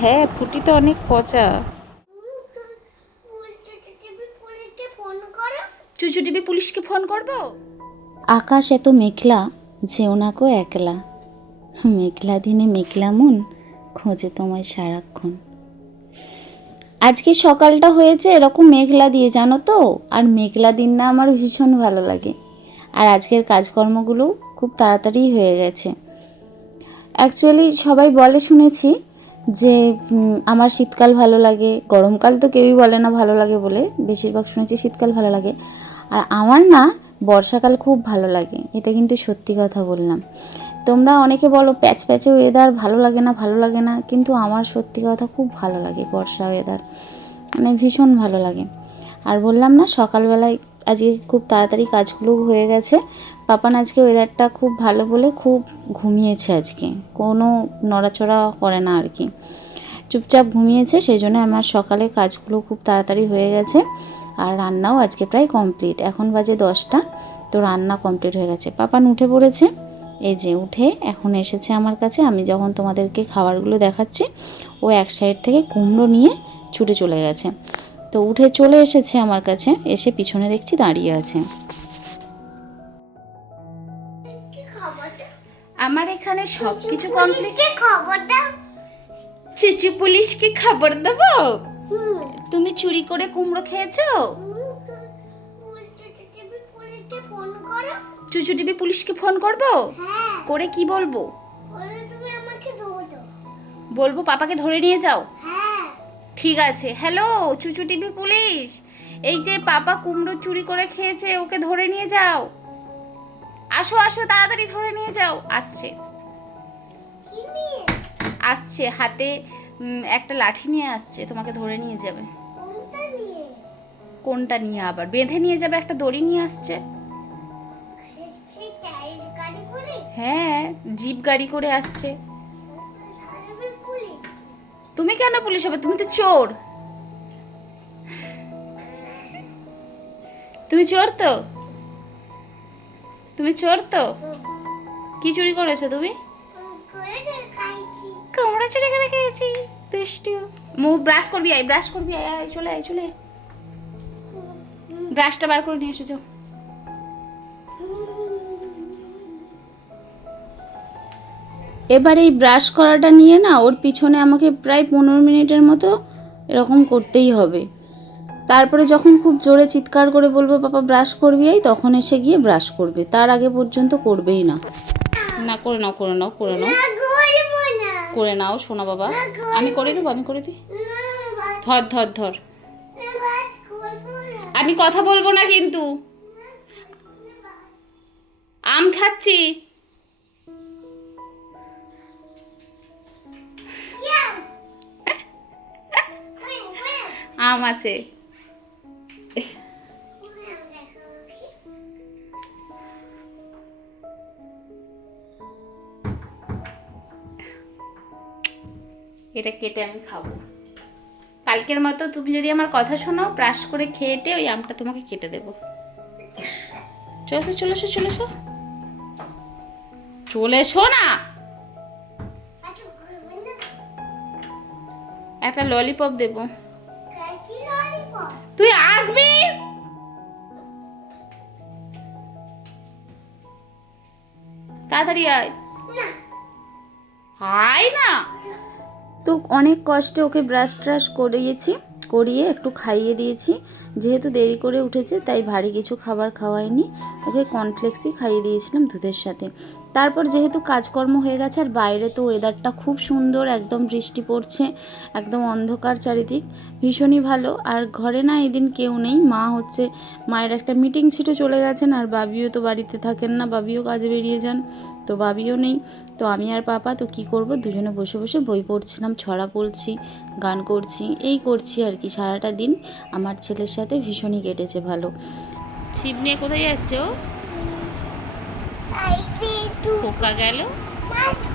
হ্যাঁ ফুটি তো অনেক পচা। চুচু টিভি পুলিশকে ফোন করব? আকাশ এত মেঘলা যেও না কো একলা। মেঘলা দিনে মেঘলা মন খোঁজে তোমায় সারাক্ষণ। আজকে সকালটা হয়েছে এরকম মেঘলা দিয়ে জানো তো? আর মেঘলা দিন না আমার ভীষণ ভালো লাগে। আর আজকের কাজকর্মগুলো খুব তাড়াতাড়ি হয়ে গেছে। অ্যাকচুয়ালি সবাই বলে শুনেছি যে আমার শীতকাল ভালো লাগে। গরমকাল তো কেউই বলে না ভালো লাগে বলে। বেশিরভাগ শুনেছি শীতকাল ভালো লাগে। আর আমার না, বর্ষাকাল খুব ভালো লাগে। এটা কিন্তু সত্যি কথা বললাম। তোমরা অনেকে বলো, প্যাচ প্যাচে ওয়েদার ভালো লাগে না, ভালো লাগে না? কিন্তু আমার সত্যি কথা খুব ভালো লাগে বর্ষা ওয়েদার মানে ভীষণ ভালো লাগে। আর বললাম না, সকালবেলায় আজকে খুব তাড়াতাড়ি কাজগুলো হয়ে গেছে। পাপান আজকে ওয়েদারটা খুব ভালো বলে খুব ঘুমিয়েছে আজকে। কোনো নড়াচড়া করে না আর কি। চুপচাপ ঘুমিয়েছে সেই জন্য আমার সকালে কাজগুলো খুব তাড়াতাড়ি হয়ে গেছে। আর রান্নাও আজকে প্রায় কমপ্লিট এখন বাজে দশটা, তো রান্না কমপ্লিট হয়ে গেছে। পাপান উঠে পড়েছে। এই যে উঠে এখন এসেছে আমার কাছে। আমি যখন তোমাদেরকে খাবারগুলো দেখাচ্ছি, ও এক সাইড থেকে কুমড়ো নিয়ে ছুটে চলে গেছে। তো উঠে চলে এসেছে আমার কাছে। এসে পিছনে দেখছি দাঁড়িয়ে আছে। এখানে সব কিছু কমপ্লিট পুলিশকে খবরটা চুচু পুলিশকে খবর দেবো? তুমি চুরি করে কুমড়ো খেয়েছো? চুচু টিভি পুলিশকে ফোন করব? হ্যাঁ। করে কি বলব? বলব পাপাকে ধরে নিয়ে যাও। হ্যাঁ। ঠিক আছে। হ্যালো চুচু টিভি পুলিশ। এই যে পাপা কুমড়ো চুরি করে খেয়েছে ওকে ধরে নিয়ে যাও। আসো আসো তাড়াতাড়ি ধরে নিয়ে যাও। আসছে। আসছে হাতে একটা লাঠি নিয়ে আসছে তোমাকে ধরে নিয়ে যাবে। কোনটা নিয়ে? আবার? বেঁধে নিয়ে যাবে একটা দড়ি নিয়ে আসছে। হ্যাঁ জিপ গাড়ি করে আসছে। তুমি কেন পুলিশ হবে? তুমি তো চোর। তুমি চোর তো? তুমি চোর তো? কি চুরি করেছ তুমি? কুমড়ো চুরি করে খেয়েছি দুষ্টু। মুখ ব্রাশ করবি আয় ব্রাশ করবি আয় আয় চলে আয় চলে। ব্রাশটা বার করে নিয়ে এসেছ। এবার এই ব্রাশ করাটা নিয়ে না ওর পিছনে আমাকে প্রায় পনেরো মিনিটের মতো এরকম করতেই হবে। তারপরে যখন খুব জোরে চিৎকার করে বলব পাপা ব্রাশ করবি এই তখন এসে গিয়ে ব্রাশ করবে। তার আগে পর্যন্ত করবেই না। না করে নাও করে নাও করে নাও। না করে নাও শোনা বাবা। আমি করে দেবো, আমি করে দিই। ধর ধর ধর। আমি কথা বলব না কিন্তু। আম খাচ্ছি। আম আছে। এটা কেটে আমি খাব। কালকের মতো তুমি যদি আমার কথা শোনো ব্রাশ করে খেয়েটে ওই আমটা তোমাকে কেটে দেবো। চলে এসো চলে এসো চলে এসো চলে এসো না। একটা ললিপপ দেবো। তুই আসবি? তাড়াতাড়ি আয়। আয় না। তো অনেক কষ্টে ওকে ব্রাশ ট্রাশ করিয়েছি করিয়ে একটু খাইয়ে দিয়েছি। যেহেতু দেরি করে উঠেছে, তাই ভারী কিছু খাবার খাওয়াইনি। ওকে কর্নফ্লেক্সই খাইয়ে দিয়েছিলাম দুধের সাথে। তারপর যেহেতু কাজকর্ম হয়ে গেছে, আর বাইরে তো ওয়েদারটা খুব সুন্দর, একদম বৃষ্টি পড়ছে, একদম অন্ধকার চারিদিক, ভীষণই ভালো। আর ঘরে না এদিন কেউ নেই, মা হচ্ছে, মায়ের একটা মিটিং ছিল, চলে গেছেন, আর বাবিও তো বাড়িতে থাকেন না, বাবিও কাজে বেরিয়ে যান, তো বাবিও নেই। তো আমি আর পাপা, তো কি করব, দুজনে বসে বসে বই পড়ছিলাম, ছড়া পড়ছি, গান করছি, এই করছি আর কি, সারাটা দিন। আমার ছেলের সাথে ভীষণই কেটেছে ভালো। ছিপ নিয়ে কোথায় যাচ্ছে? গেল? গেল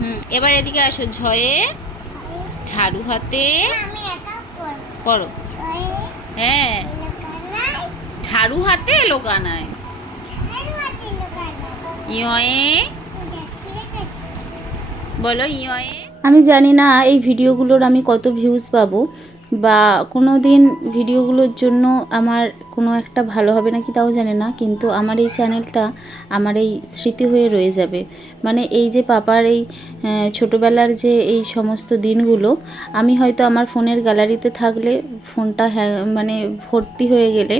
হুম, এবার এদিকে আসো, ঝয়ে, ঝাড়ু হাতে করো। হ্যাঁ ঝাড়ু হাতে লোকানায়। ইয়ে বলো ইয়ে আমি জানি না এই ভিডিওগুলোর আমি কত ভিউজ পাবো, বা কোনো দিন ভিডিওগুলোর জন্য আমার কোনো একটা ভালো হবে নাকি তাও জানি না, কিন্তু আমার এই চ্যানেলটা আমার এই স্মৃতি হয়ে রয়ে যাবে। মানে এই যে পাপার এই ছোটোবেলার যে এই সমস্ত দিনগুলো, আমি হয়তো আমার ফোনের গ্যালারিতে থাকলে ফোনটা হ্যাঁ মানে ভর্তি হয়ে গেলে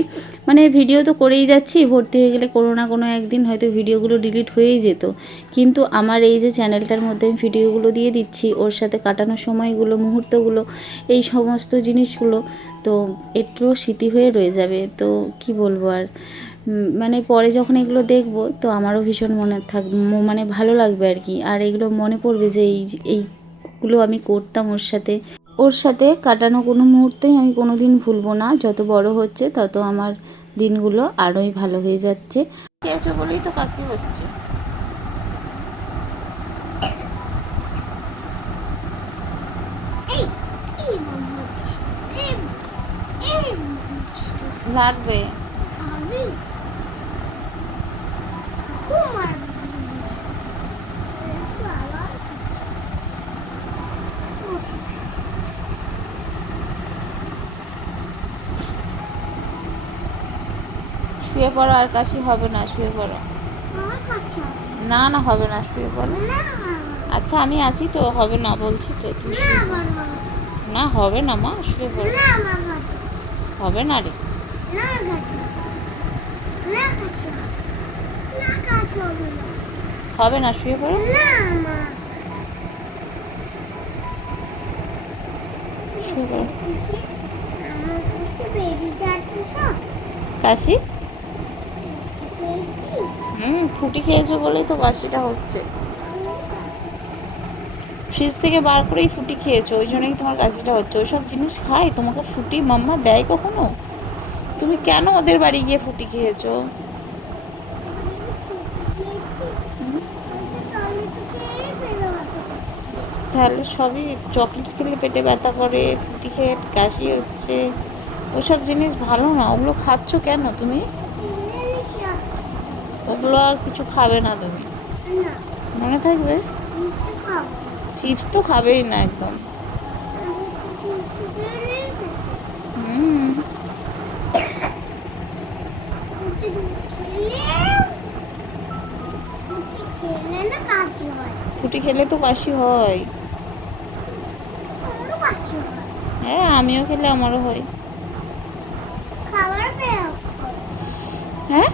মানে ভিডিও তো করেই যাচ্ছি, ভর্তি হয়ে গেলে কোনো না কোনো একদিন হয়তো ভিডিওগুলো ডিলিট হয়েই যেত। কিন্তু আমার এই যে চ্যানেলটার মধ্যে আমি ভিডিওগুলো দিয়ে দিচ্ছি, ওর সাথে কাটানো সময়গুলো, মুহূর্তগুলো, এই সমস্ত জিনিসগুলো তো একটুও স্মৃতি হয়ে রয়ে যাবে। তো কি বলব আর? মানে পরে যখন এগুলো দেখব, তো আমারও ভীষণ মনে থাক মানে ভালো লাগবে আর কি। আর এগুলো মনে পড়বে যে এই, এইগুলো আমি করতাম ওর সাথে। ওর সাথে কাটানো কোনো মুহূর্তেই আমি কোনো দিন ভুলবো না। যত বড় হচ্ছে, তত আমার দিনগুলো আরোই ভালো হয়ে যাচ্ছে। বলেই তো কাশি হচ্ছে এই এই মাম্মা এই এই লাগবে। শুয়ে পড়ো আর কাশি হবে না শুয়ে পড়ো। না। না হবে না শুয়ে পড়ো। আচ্ছা আমি আছি তো হবে না বলছি তো না হবে না। মা শুয়ে পড়ো। হবে না রে। না কাছে না কাছে না কাছে হবে না হবে না শুয়ে পড়ো। না আমার শুয়ে পড়ো। আমার কাছে বেরিয়ে যাচ্ছে সব। কাশি? হুম ফুটি খেয়েছো বলেই তো কাশিটা হচ্ছে। ফ্রিজ থেকে বার করেই ফুটি খেয়েছো ওই জন্যই তোমার কাশিটা হচ্ছে। ওইসব জিনিস খায় তোমাকে ফুটি মাম্মা দেয় কখনো? তুমি কেন ওদের বাড়ি গিয়ে ফুটি খেয়েছো? তাহলে সবই চকলেট খেলে পেটে ব্যথা করে ফুটি খেয়ে কাশি হচ্ছে। ওসব জিনিস ভালো না ওগুলো খাচ্ছ কেন তুমি? ওগুলো আর কিছু খাবে না তুমি। মনে থাকবে? চিপস তো খাবেই না একদম। খেলে তো কাশি হয়। হয়। আমিও খেলে আমারও হয়। হ্যাঁ?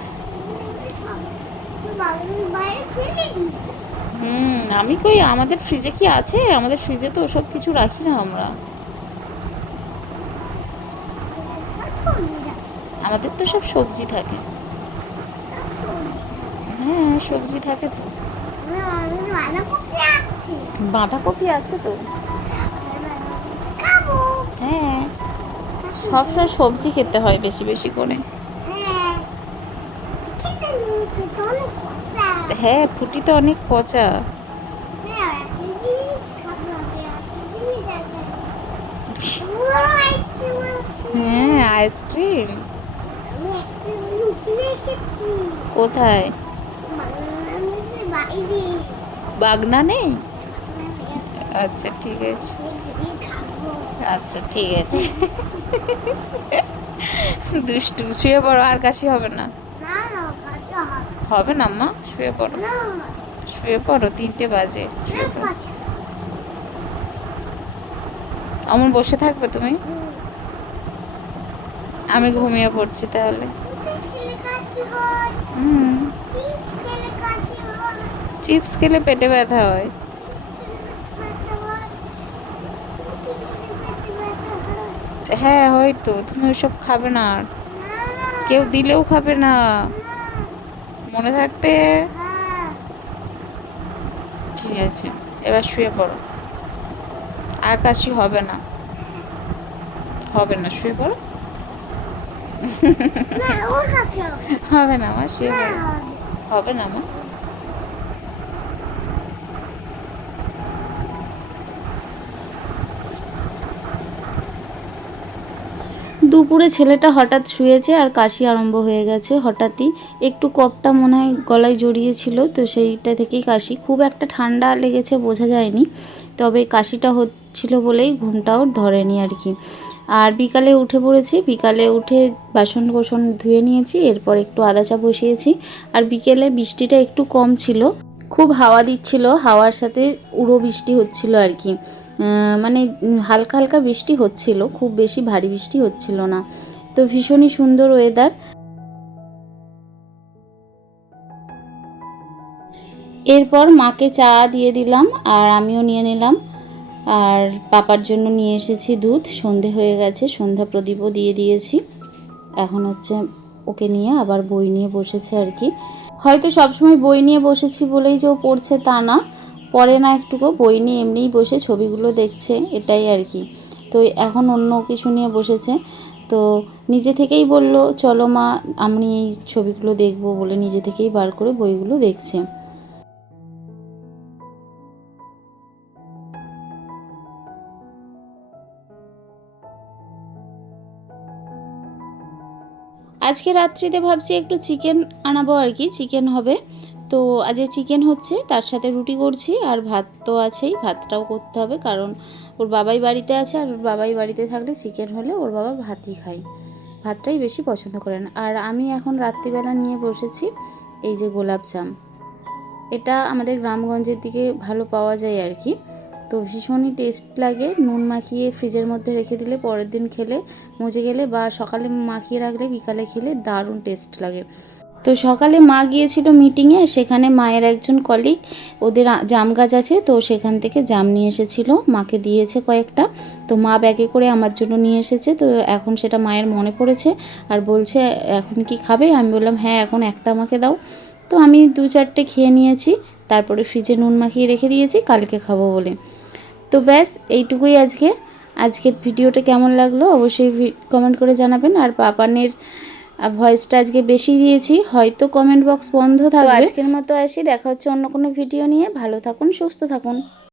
হুম আমি কই আমাদের ফ্রিজে কি আছে? আমাদের ফ্রিজে তো ওসব কিছু রাখি না আমরা। সব আমাদের তো সব সবজি থাকে। সব হ্যাঁ সবজি থাকে তো। বাঁধাকপি। আছে তো? হ্যাঁ। সবসময় সবজি খেতে হয় বেশি বেশি করে। হ্যাঁ। হ্যাঁ ফুটি তো অনেক পচা। হ্যাঁ আইসক্রিম হ্যাঁ আইসক্রিম। রেখেছি। কোথায়? বাইরে। বাগনা নেই? আচ্ছা ঠিক আছে। আচ্ছা ঠিক আছে। দুষ্টু শুয়ে পড়ো আর কাশি হবে না। হবে না। মা শুয়ে পড়ো। শুয়ে পড়ো তিনটে বাজে। শুয়ে পড়ো। অমন বসে থাকবে তুমি? আমি ঘুমিয়ে পড়ছি তাহলে। হয়। হুম চিপস খেলে কাছে হয় চিপস খেলে পেটে ব্যথা হয়। হয় হয় হ্যাঁ হয়তো। তুমি ওসব খাবে না। আর কেউ দিলেও খাবে না। মনে থাকবে? ঠিক আছে এবার শুয়ে পড়ো। আর কাশি হবে না। হবে না শুয়ে পড়ো। হবে। না মা শুয়ে পড়ো। হবে। হবে না মা। দুপুরে ছেলেটা হঠাৎ শুয়েছে আর কাশি আরম্ভ হয়ে গেছে হঠাৎই। একটু কপটা মনে হয় গলায় জড়িয়েছিল, তো সেইটা থেকেই কাশি। খুব একটা ঠান্ডা লেগেছে বোঝা যায়নি, তবে কাশিটা হচ্ছিল বলেই ঘুমটাও ধরেনি আর কি। আর বিকালে উঠে পড়েছি, বিকালে উঠে বাসন কোসন ধুয়ে নিয়েছি, এরপর একটু আদা চা বসিয়েছি। আর বিকেলে বৃষ্টিটা একটু কম ছিল, খুব হাওয়া দিচ্ছিল, হাওয়ার সাথে উড়ো বৃষ্টি হচ্ছিল আর কি। মানে হালকা হালকা বৃষ্টি হচ্ছিল, খুব বেশি ভারী বৃষ্টি হচ্ছিল না। তো ভীষণই সুন্দর ওয়েদার এরপর মাকে চা দিয়ে দিলাম আর আমিও নিয়ে নিলাম। আর পাপার জন্য নিয়ে এসেছি দুধ। সন্ধে হয়ে গেছে, সন্ধ্যা প্রদীপও দিয়ে দিয়েছি। এখন হচ্ছে ওকে নিয়ে আবার বই নিয়ে বসেছে আর কি। হয়তো সবসময় বই নিয়ে বসেছি বলেই যে ও পড়ছে তা না। পড়ে না একটুকু বই নিয়ে এমনিই বসে ছবিগুলো দেখছে, এটাই আর কি। তো এখন অন্য কিছু নিয়ে বসেছে। তো নিজে থেকেই বলল, চলো মা, আমি এই ছবিগুলো দেখব বলে নিজে থেকেই বার করে বইগুলো দেখছে। আজকে রাত্রিতে ভাবছি একটু চিকেন আনাবো আর কি, চিকেন হবে। তো আজকে চিকেন হচ্ছে, তার সাথে রুটি করছি আর ভাত তো আছেই, ভাতটাও করতে হবে কারণ ওর বাবাই বাড়িতে আছে আর ওর বাবাই বাড়িতে থাকলে চিকেন হলে ওর বাবা ভাতই খায়। ভাতটাই বেশি পছন্দ করেন। আর আমি এখন রাত্রিবেলা নিয়ে বসেছি এই যে গোলাপ জাম। এটা আমাদের গ্রামগঞ্জের দিকে ভালো পাওয়া যায় আর কি। তো ভীষণই টেস্ট লাগে। নুন মাখিয়ে ফ্রিজের মধ্যে রেখে দিলে পরের দিন খেলে মজে গেলে বা সকালে মাখিয়ে রাখলে, বিকালে খেলে দারুণ টেস্ট লাগে। তো সকালে মা গিয়েছিল মিটিংয়ে সেখানে মায়ের একজন কলিগ ওদের জাম গাছ আছে, তো সেখান থেকে জাম নিয়ে এসেছিল, মাকে দিয়েছে কয়েকটা। তো মা ব্যাগে করে আমার জন্য নিয়ে এসেছে, তো এখন সেটা মায়ের মনে পড়েছে আর বলছে, এখন কি খাবে? আমি বললাম হ্যাঁ এখন একটা আমাকে দাও। তো আমি দু চারটে খেয়ে নিয়েছি, তারপরে ফ্রিজে নুন মাখিয়ে রেখে দিয়েছি, কালকে খাব বলে। তো ব্যাস, এইটুকুই আজকে। আজকের ভিডিওটা কেমন লাগল অবশ্যই কমেন্ট করে জানাবেন। আর পাপানের ভয়েসটা আজকে বেশি দিয়েছি হয়তো কমেন্ট বক্স বন্ধ থাকবে। আজকের মতো আসি দেখা হচ্ছে অন্য কোনো ভিডিও নিয়ে। ভালো থাকুন সুস্থ থাকুন।